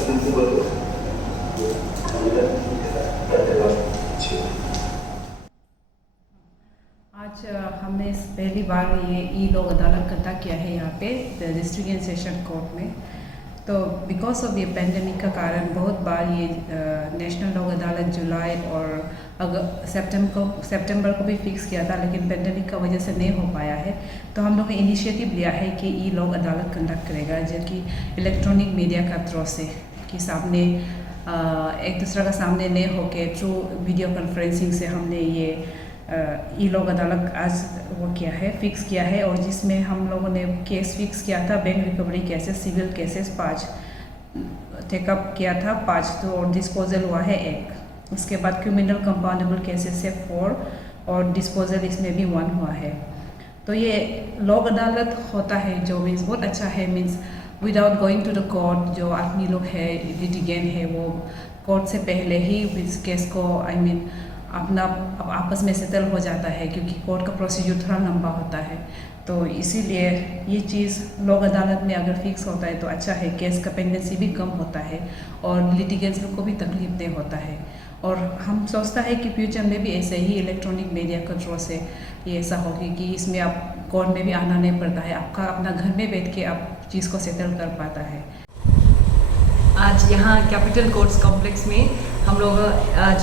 आज हमने पहली बार ये ई लोक अदालत कंडक्ट किया है यहाँ पे डिस्ट्रिक्ट एंड सेशन कोर्ट में। तो बिकॉज ऑफ ये पेंडेमिक का कारण बहुत बार ये नेशनल लोक अदालत जुलाई और सितंबर को भी फिक्स किया था, लेकिन पेंडेमिक का वजह से नहीं हो पाया है। तो हम लोग ने इनिशिएटिव लिया है कि ई लोक अदालत कंडक्ट करेगा, जो कि इलेक्ट्रॉनिक मीडिया का थ्रू से कि सामने एक दूसरे का सामने नहीं होके थ्रू वीडियो कॉन्फ्रेंसिंग से हमने ये ई लोक अदालत आज वो किया है, फिक्स किया है। और जिसमें हम लोगों ने केस फिक्स किया था, bank recovery cases, civil cases 5 take up किया था 5, तो और डिस्पोजल हुआ है 1। उसके बाद क्रिमिनल कंपाउंडेबल केसेस से 4 और डिस्पोजल इसमें भी 1 हुआ है। तो ये लोक अदालत होता है जो मीन्स बहुत अच्छा है, means without going to the court. जो आदमी लोग है, लिटिगेंट है, वो कोर्ट से पहले ही इस केस को अपना आपस में सेटल हो जाता है, क्योंकि कोर्ट का प्रोसीजर थोड़ा लंबा होता है। तो इसीलिए ये चीज़ लोक अदालत में अगर फिक्स होता है तो अच्छा है, केस का पेंडेंसी भी कम होता है और लिटिगेंट्स लोग को भी तकलीफ नहीं होता है। और हम सोचता है कि फ्यूचर में भी ऐसे ही इलेक्ट्रॉनिक मीडिया कंट्रोल से ये ऐसा होगी कि इसमें आप कोर्ट में भी आना नहीं पड़ता है, आपका अपना घर में बैठ के आप चीज़ को सेटल कर पाता है। आज यहाँ कैपिटल कोर्ट्स कॉम्प्लेक्स में हम लोग आज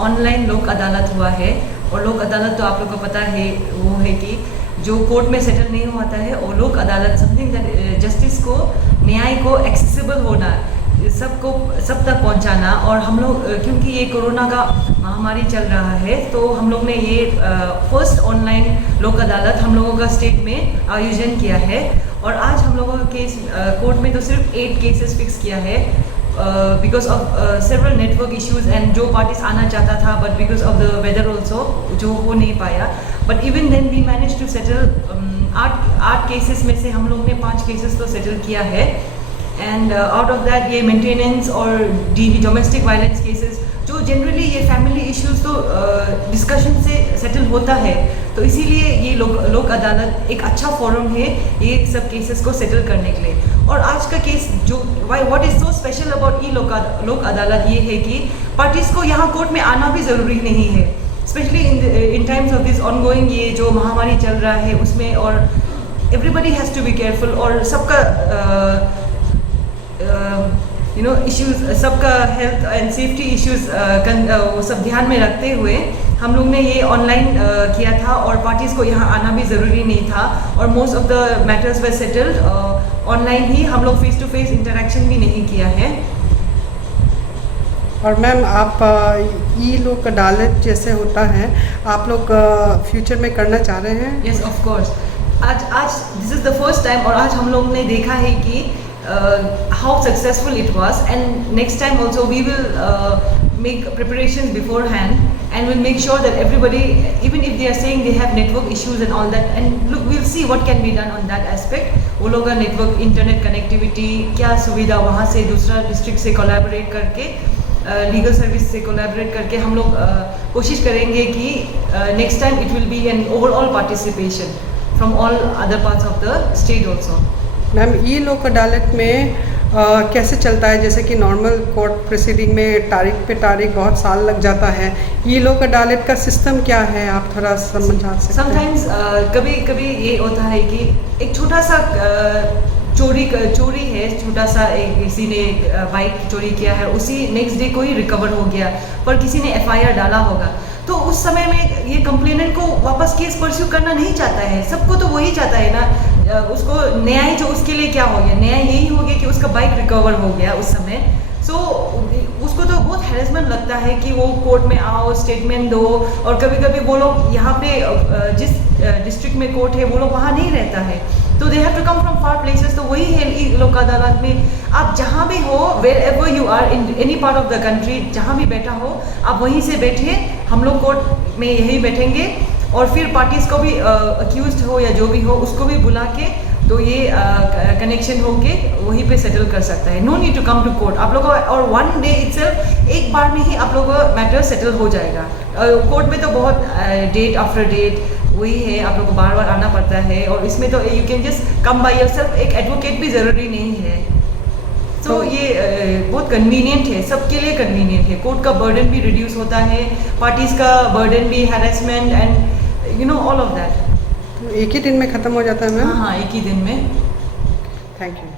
ऑनलाइन लोक अदालत हुआ है। और लोक अदालत तो आप लोग को पता है वो है कि जो कोर्ट में सेटल नहीं होता है, और लोक अदालत समथिंग जस्टिस को, न्याय को एक्सेसिबल होना, सब तक पहुंचाना। और हम लोग क्योंकि ये कोरोना का महामारी चल रहा है, तो हम लोग ने ये फर्स्ट ऑनलाइन लोक अदालत हम लोगों का स्टेट में आयोजन किया है। और आज हम लोगों का केस कोर्ट में तो सिर्फ 8 केसेस फिक्स किया है because of several network issues, and जो पार्टीज आना चाहता था but because of the weather also जो हो नहीं पाया। But even then we manage to settle 8 cases में से हम लोग ने 5 केसेस तो सेटल किया है। एंड आउट ऑफ दैट ये मेंटेनेंस और डोमेस्टिक वायलेंस केसेस, जो जनरली ये फैमिली इश्यूज तो डिस्कशन से सेटल होता है, तो इसीलिए ये लोक अदालत एक अच्छा फोरम है ये सब केसेस को सेटल करने के लिए। और आज का केस जो what is so special about e Lok Adalat ये है कि पार्टीज को यहाँ कोर्ट में आना भी ज़रूरी नहीं है, specially in times of this ongoing ये जो महामारी चल रहा है उसमें। और everybody has to be careful, और सबका इश्यूज, सबका हेल्थ एंड सेफ्टी इश्यूज वो सब ध्यान में रखते हुए हम लोग ने ये ऑनलाइन किया था। और पार्टीज़ को यहाँ आना भी ज़रूरी नहीं था, और most of the matters were settled online ही। हम लोग फेस टू फेस इंटरेक्शन भी नहीं किया है। और मैम, आप ई लोक अदालत जैसे होता है, आप लोग फ्यूचर में करना चाह रहे हैं? Yes, of course. आज this is the first time, और आज हम लोग ने देखा है कि how successful it was, and next time also we will make preparations beforehand, and we'll make sure that everybody, even if they are saying they have network issues and all that, and look, we'll see what can be done on that aspect. वो लोग का network, internet connectivity, क्या सुविधा, वहाँ से दूसरा district से collaborate करके, लीगल सर्विस से कोलैबोरेट करके हम लोग कोशिश करेंगे कि next time it will be an overall participation from all other parts of the state also. Ma'am, e Lok Adalat में कैसे चलता है? जैसे कि नॉर्मल कोर्ट प्रोसीडिंग में तारीख पे तारीख बहुत साल लग जाता है, ई लोक अदालत का सिस्टम क्या है, आप थोड़ा समझा सकते हैं? समटाइम्स कभी कभी ये होता है कि एक छोटा सा चोरी है, छोटा सा किसी ने बाइक चोरी किया है, उसी नेक्स्ट डे कोई रिकवर हो गया, पर किसी ने FIR डाला होगा, तो उस समय में ये कंप्लेनेंट को वापस केस परस्यू करना नहीं चाहता है। सबको तो वही चाहता है ना, उसको न्याय जो उसके लिए क्या हो गया, न्याय यही हो गया कि उसका बाइक रिकवर हो गया उस समय। सो उसको तो बहुत हैरेसमेंट लगता है कि वो कोर्ट में आओ, स्टेटमेंट दो, और कभी कभी वो लोग यहाँ पे जिस डिस्ट्रिक्ट में कोर्ट है वो लोग वहाँ नहीं रहता है, तो they have to come from far places. तो वही है ई लोक अदालत में, आप जहाँ भी हो, wherever you are in any part of the country, जहाँ भी बैठा हो आप वहीं से बैठिए, हम लोग कोर्ट में यही बैठेंगे। और फिर पार्टीज़ को भी अक्यूज्ड हो या जो भी हो उसको भी बुला के, तो ये कनेक्शन होके वहीं पे सेटल कर सकता है। No need to come to court आप लोग, और 1 डे इटसेल्फ, एक बार में ही आप लोगों का मैटर सेटल हो जाएगा। कोर्ट में तो बहुत डेट आफ्टर डेट वही है, आप लोग को बार बार आना पड़ता है, और इसमें तो you can just come by yourself, एक एडवोकेट भी ज़रूरी नहीं है। तो ये बहुत कन्वीनियंट है, सबके लिए कन्वीनियंट है। कोर्ट का बर्डन भी रिड्यूस होता है, पार्टीज का बर्डन भी, harassment and all of that. तो एक ही दिन में ख़त्म हो जाता है मैम? हाँ, एक ही दिन में। Thank you.